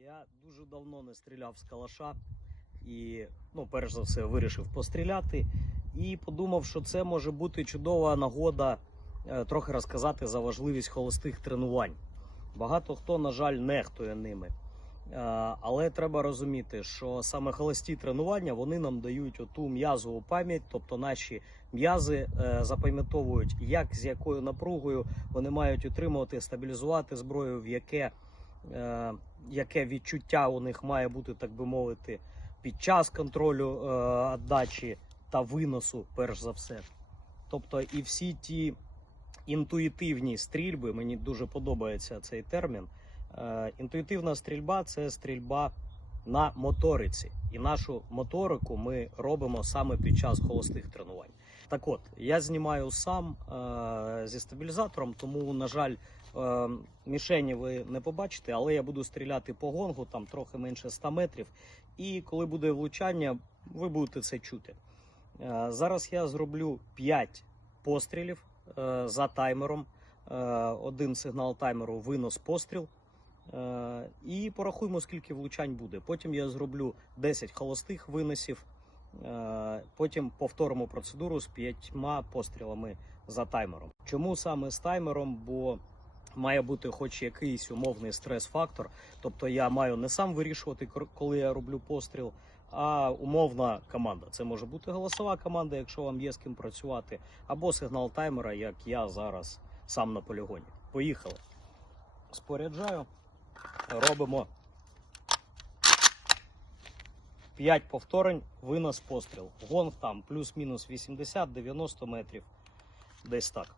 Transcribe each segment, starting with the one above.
Я дуже давно не стріляв з калаша і, ну, перш за все, вирішив постріляти. І подумав, що це може бути чудова нагода е, трохи розказати за важливість холостих тренувань. Багато хто, на жаль, нехтує ними. Е, Але треба розуміти, що саме холості тренування вони нам дають оту м'язову пам'ять, тобто наші м'язи е, запам'ятовують, як з якою напругою вони мають утримувати, стабілізувати зброю, в яке, яке відчуття у них має бути, так би мовити, під час контролю е, та виносу, перш за все. Тобто, і всі ті інтуїтивні стрільби, мені дуже подобається цей термін. Е, інтуїтивна стрільба це стрільба на моториці. І нашу моторику ми робимо саме під час холостих тренувань. Так от, я знімаю сам е, зі стабілізатором, тому, на жаль, е, мішені ви не побачите, але я буду стріляти по гонгу, там трохи менше 100 метрів. І коли буде влучання, ви будете це чути. Е, зараз я зроблю 5 пострілів е, за таймером. Е, один сигнал таймеру винос постріл. Е, І порахуємо, скільки влучань буде. Потім я зроблю 10 холостих виносів. Е, Потім повторимо процедуру з п'ятьма пострілами за таймером. Чому саме з таймером? Бо має бути хоч якийсь умовний стрес-фактор. Тобто я маю не сам вирішувати, коли я роблю постріл, а умовна команда. Це може бути голосова команда, якщо вам є з ким працювати, або сигнал таймера, як я зараз сам на полігоні. Поїхали. Споряджаю. Робимо 5 повторень, винос постріл. Гонг там плюс-мінус 80-90 метрів. Десь так.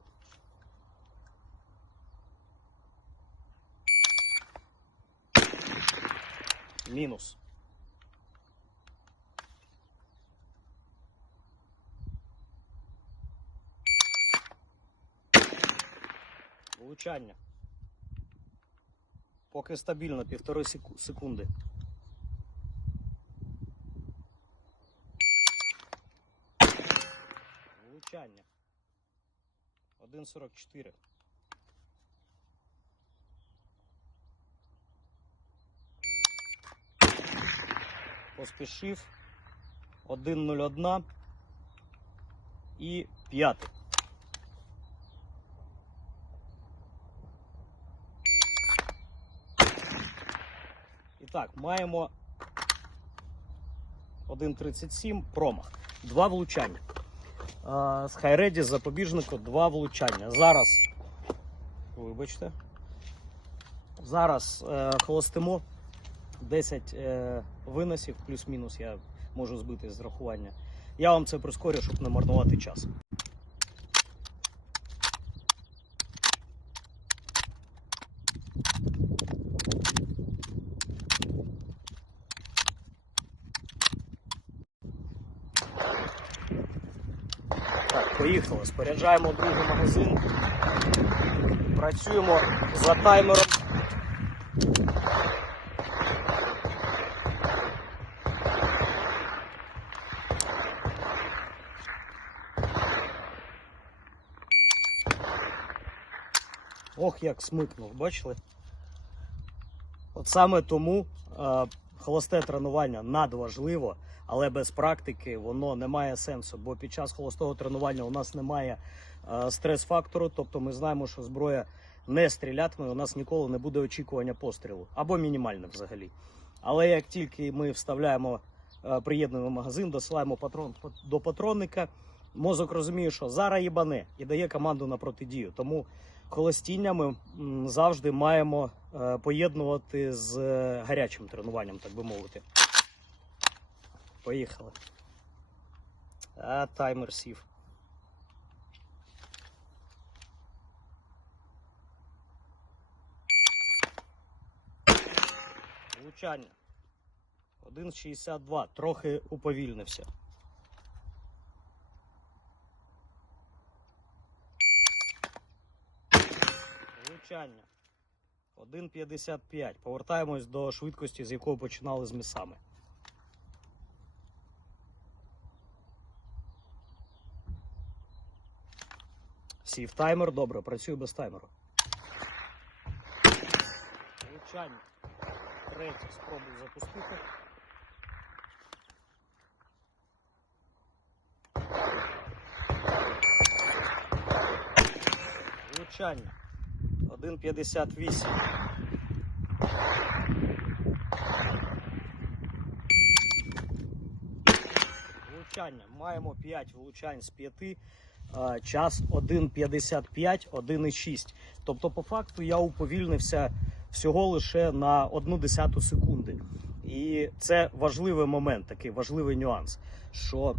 Мінус. Влучання. Поки стабільно, півтори секунди. Влучання. 1.44. Поспішив. 1.01 і п'ятий. І так, маємо 1.37 промах. Два влучання. З хайреді запобіжнику два влучання. Зараз, вибачте, зараз е, холостимо 10 е, виносів, плюс-мінус я можу збити з рахування. Я вам це прискорю, щоб не марнувати час. Так, поїхали. Споряджаємо другий магазин. Працюємо за таймером. Ох, як смикнув, бачили? От саме тому е, холосте тренування надважливо, але без практики воно не має сенсу, бо під час холостого тренування у нас немає е, стрес-фактору, тобто ми знаємо, що зброя не стрілятиме, у нас ніколи не буде очікування пострілу або мінімальне взагалі. Але як тільки ми вставляємо, е, приєднуємо магазин, досилаємо патрон до патронника, мозок розуміє, що зараз їбане і дає команду на протидію. Тому холостіння ми завжди маємо е, поєднувати з е, гарячим тренуванням, так би мовити. Поїхали. А, таймер сів. Влучання. 1,62. Трохи уповільнився. Влучання. 1,55. Повертаємось до швидкості, з якої починали з місами. Сів таймер, добре, працюю без таймеру. Влучання. Третє спробую запустити. Влучання 1,58. Влучання. Маємо 5 влучань з 5. А, Час 1,55, 1,6. Тобто, по факту, я уповільнився всього лише на 1 десяту секунди. І це важливий момент, такий важливий нюанс, що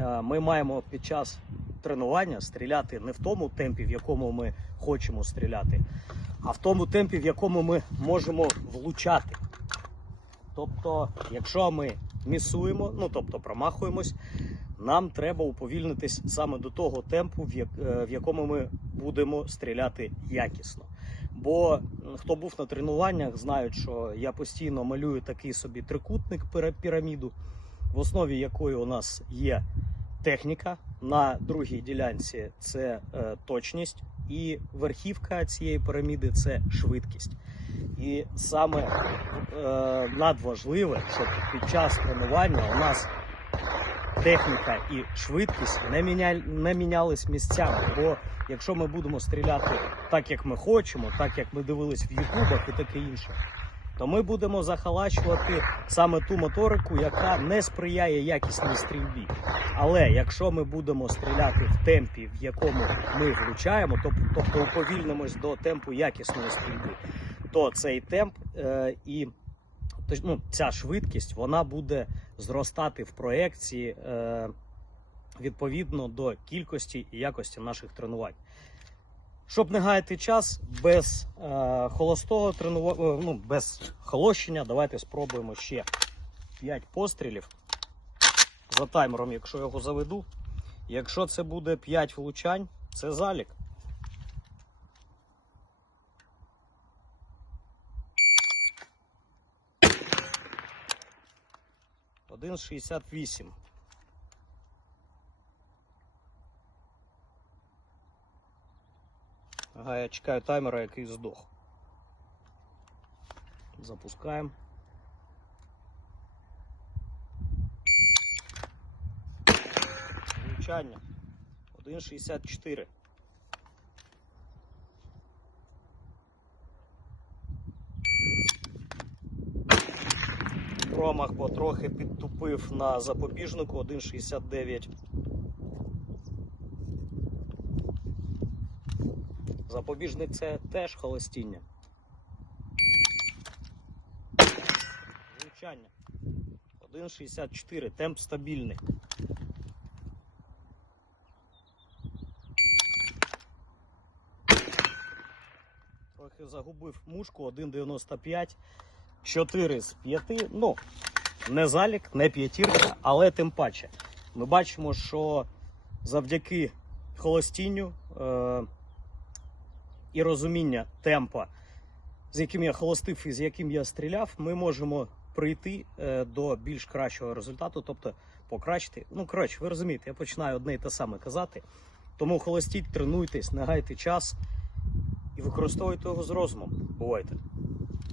е, ми маємо під час тренування стріляти не в тому темпі, в якому ми хочемо стріляти, а в тому темпі, в якому ми можемо влучати. Тобто, якщо ми місуємо, ну тобто промахуємось, нам треба уповільнитись саме до того темпу, в, е, якому ми будемо стріляти якісно. Бо хто був на тренуваннях, знають, що я постійно малюю такий собі трикутник піраміду, в основі якої у нас є техніка. На другій ділянці це е, точність, і верхівка цієї піраміди це швидкість. І саме е, надважливе, щоб під час тренування у нас техніка і швидкість не, міня... не мінялись місцями. Бо якщо ми будемо стріляти так, як ми хочемо, так як ми дивились в Ютубах і таке інше, то ми будемо захалачувати саме ту моторику, яка не сприяє якісній стрільбі. Але якщо ми будемо стріляти в темпі, в якому ми влучаємо, тоб- тобто уповільнимось до темпу якісної стрільби, то цей темп е, і точ- ну, ця швидкість вона буде зростати в проекції е, відповідно до кількості і якості наших тренувань. Щоб не гаяти час без е, холостого тренування, ну, без холощення, давайте спробуємо ще 5 пострілів за таймером, якщо його заведу. Якщо це буде 5 влучань, це залік. Один шістдесят вісім. Ага, я чекаю таймера, який здох. Запускаємо. Влучання. 1,64. Промах, бо трохи підтупив на запобіжнику 1,69. Запобіжник це теж холостіння. Влучання. 1,64. Темп стабільний. Трохи загубив мушку 1,95. 4 з 5. Ну, не залік, не п'ятірка, але тим паче. Ми бачимо, що завдяки холостінню е- і розуміння темпа, з яким я холостив і з яким я стріляв, ми можемо прийти е, до більш кращого результату, тобто покращити. Ну, коротше, ви розумієте, я починаю одне і те саме казати. Тому холостіть, тренуйтесь, не гайте час і використовуйте його з розумом. Бувайте!